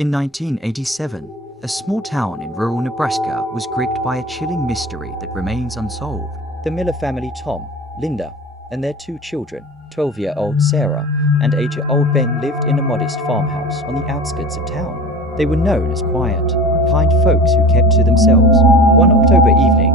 In 1987, a small town in rural Nebraska was gripped by a chilling mystery that remains unsolved. The Miller family, Tom, Linda, and their two children, 12-year-old Sarah and 8-year-old Ben, lived in a modest farmhouse on the outskirts of town. They were known as quiet, kind folks who kept to themselves. One October evening,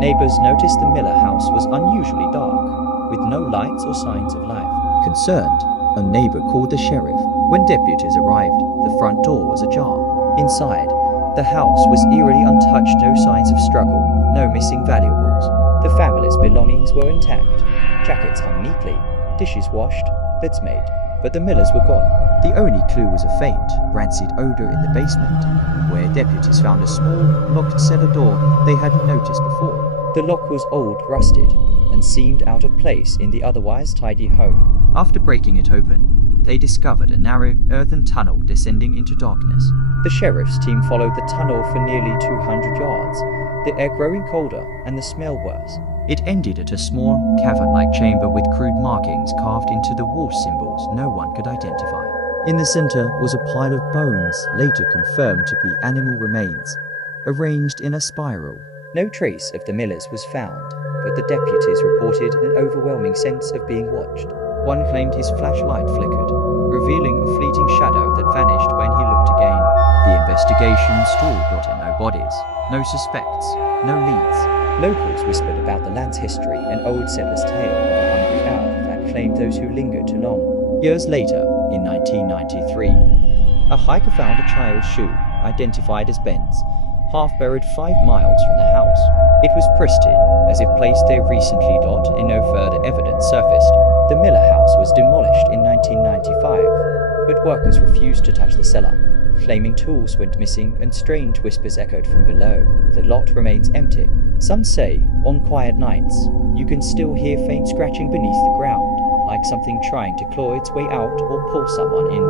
neighbors noticed the Miller house was unusually dark, with no lights or signs of life. Concerned, a neighbor called the sheriff. When deputies arrived, the front door was ajar. Inside, the house was eerily untouched, no signs of struggle, no missing valuables. The family's belongings were intact, jackets hung neatly, dishes washed, beds made, but the Millers were gone. The only clue was a faint, rancid odor in the basement, where deputies found a small, locked cellar door they hadn't noticed before. The lock was old, rusted, and seemed out of place in the otherwise tidy home. After breaking it open, they discovered a narrow, earthen tunnel descending into darkness. The sheriff's team followed the tunnel for nearly 200 yards, the air growing colder and the smell worse. It ended at a small, cavern-like chamber with crude markings carved into the wall symbols no one could identify. In the center was a pile of bones, later confirmed to be animal remains, arranged in a spiral. No trace of the Millers was found, but the deputies reported an overwhelming sense of being watched. One claimed his flashlight flickered, revealing a fleeting shadow that vanished when he looked again. The investigation stalled, brought in no bodies, no suspects, no leads. Locals whispered about the land's history, an old settler's tale of a hungry owl that claimed those who lingered too long. Years later, in 1993, a hiker found a child's shoe, identified as Ben's, half buried 5 miles from the house. It was pristine, as if placed there recently, and no further evidence surfaced. The Miller house was demolished in 1995, but workers refused to touch the cellar, claiming tools went missing and strange whispers echoed from below. The lot remains empty. Some say, on quiet nights, you can still hear faint scratching beneath the ground, like something trying to claw its way out or pull someone in.